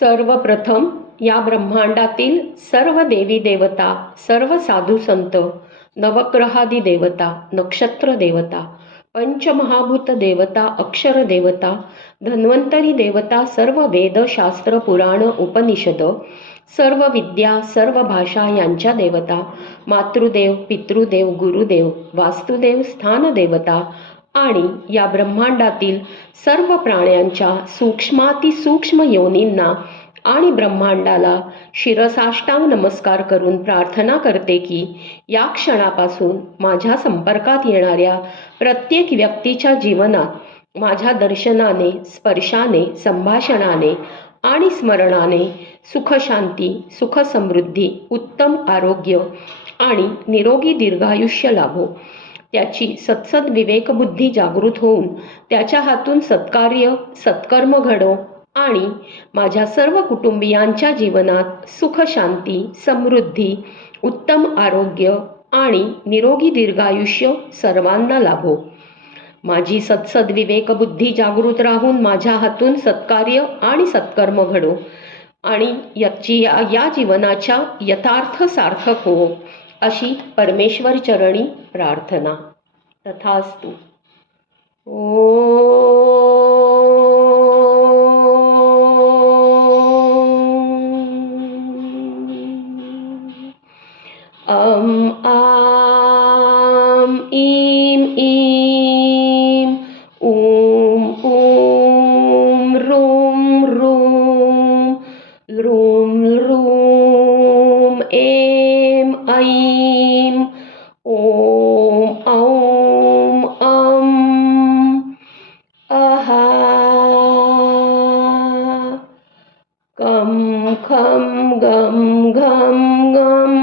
सर्वप्रथम या ब्रह्मांडातील सर्व देवी देवता, सर्व साधू संत, नवग्रहादी देवता, नक्षत्र देवता, पंचमहाभूत देवता, अक्षर देवता, धन्वंतरी देवता, सर्व वेद, शास्त्र, पुराण, उपनिषद, सर्व विद्या, सर्व भाषा यांच्या देवता, मातृदेव, पितृदेव, गुरुदेव, वास्तुदेव, स्थानदेवता आणि या ब्रह्मांडातील सर्व प्राण्यांच्या सूक्ष्मातिसूक्ष्म योनींना आणि ब्रह्मांडाला शिरसाष्टांग नमस्कार करून प्रार्थना करते की या क्षणापासून माझ्या संपर्कात येणाऱ्या प्रत्येक व्यक्तीच्या जीवनात माझ्या दर्शनाने, स्पर्शाने, संभाषणाने आणि स्मरणाने सुखशांती, सुखसमृद्धी, उत्तम आरोग्य आणि निरोगी दीर्घायुष्य लाभो. त्याची सत्सद विवेकबुद्धी जागृत होऊन त्याच्या हातून सत्कार्य, सत्कर्म घडो आणि माझ्या सर्व कुटुंबियांच्या जीवनात सुख, शांती, समृद्धी, उत्तम आरोग्य आणि निरोगी दीर्घायुष्य सर्वांना लाभो. माझी सत्सद विवेकबुद्धी जागृत राहून माझ्या हातून सत्कार्य आणि सत्कर्म घडो आणि या जीवनाच्या यथार्थ सार्थक हो, अशी परमेश्वर चरणी प्रार्थना. तथास्तु. आम ईम ईम ऊम ऊम रूम रूम रूम रूम एम ऐम ओम औम अम अहा कम खम गम घम गम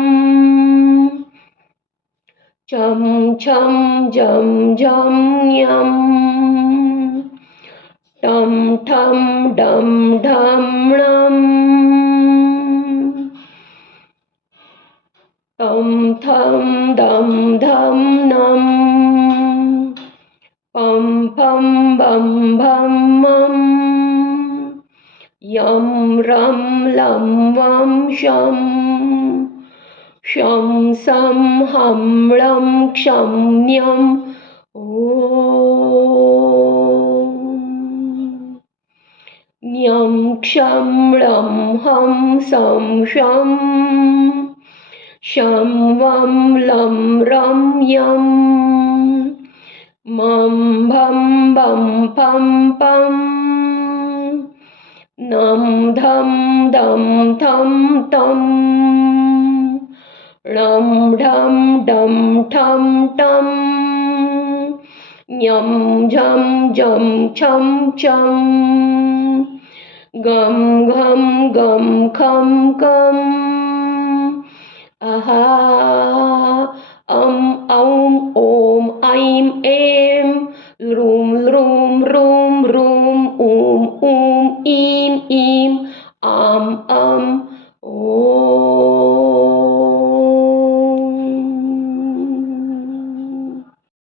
चम छम जम झम यम टम ठम डम ढम णम तम थम दम धम नम पम फम बम भम मम यम रम लं वम शम शं सं हं लं क्षं न्यं न्यं क्षं लं हं सं शं शं वं लं रं यं मं भं बं फं पं नं धं दं थं तं णं ढं डं ठं टं ञं झं झं छं छं गं घं गं खं कं अहा औं ॐ ऐं ऐं ह्रूं ह्रूं ह्रूं ह्रूं ऊं ऊं ईं